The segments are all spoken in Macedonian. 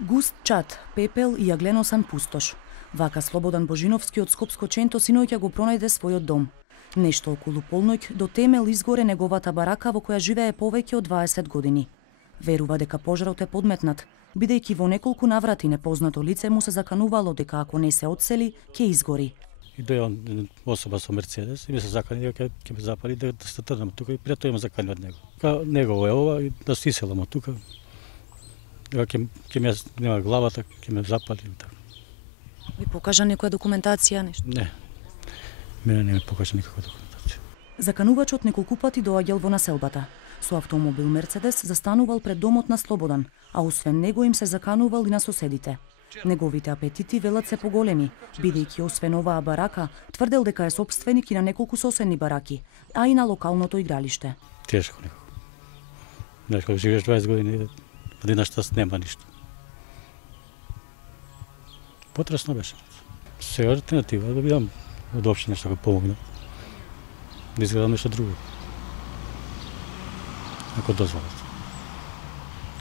Густ чад, пепел и јагленосан пустош. Вака Слободан Божиновски од Скопско Ченто синоќа го пронајде својот дом. Нешто околу полноќ до темел изгоре неговата барака во која живее повеќе од 20 години. Верува дека пожарот е подметнат, бидејќи во неколку наврати непознато лице му се заканувало дека ако не се одсели, ќе изгори. И дојде особа со Мерцедес и ми се закани дека ќе ме запали да се тргнам тука и пред тоа ме закани од него. Негово е ова и да се иселам од тука. Дека ќе ме нема главата, ќе ме запали и така. Ви покажа некоја документација, нешто? Не. Мене не ми покажа никаква документација. Заканувачот неколку пати доаѓал во населбата. Со автомобил Мерцедес застанувал пред домот на Слободан, а освен него им се заканувал и на соседите. Неговите апетити велат се поголеми, бидејќи освен оваа барака, тврдел дека е сопственик и на неколку соседни бараки, а и на локалното игралиште. Тешко некако. Знаеш, кога живееш 20 години, одеднаш нема ништо. Потресно беше. Сега алтернатива да видам од општина што го помогнат. Да изгледам нешто друго. Ако дозволат.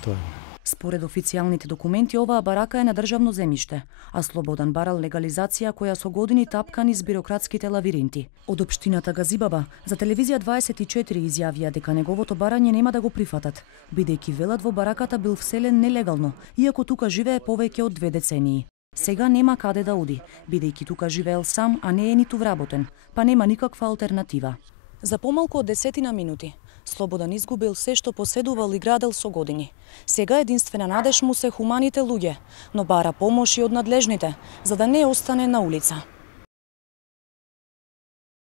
Тоа е. Според официјалните документи, оваа барака е на државно земјиште, а Слободан барал легализација која со години тапка низ бирократските лавиринти. Од општината Газибаба за телевизија 24 изјавија дека неговото барање нема да го прифатат, бидејќи велат во бараката бил вселен нелегално, иако тука живее повеќе од 2 децении. Сега нема каде да оди, бидејќи тука живеел сам, а не е ниту вработен, па нема никаква алтернатива. За помалку од 10 минути Слободан изгубил се што поседувал и градел со години. Сега единствена надеж му се хуманите луѓе, но бара помош и од надлежните, за да не остане на улица.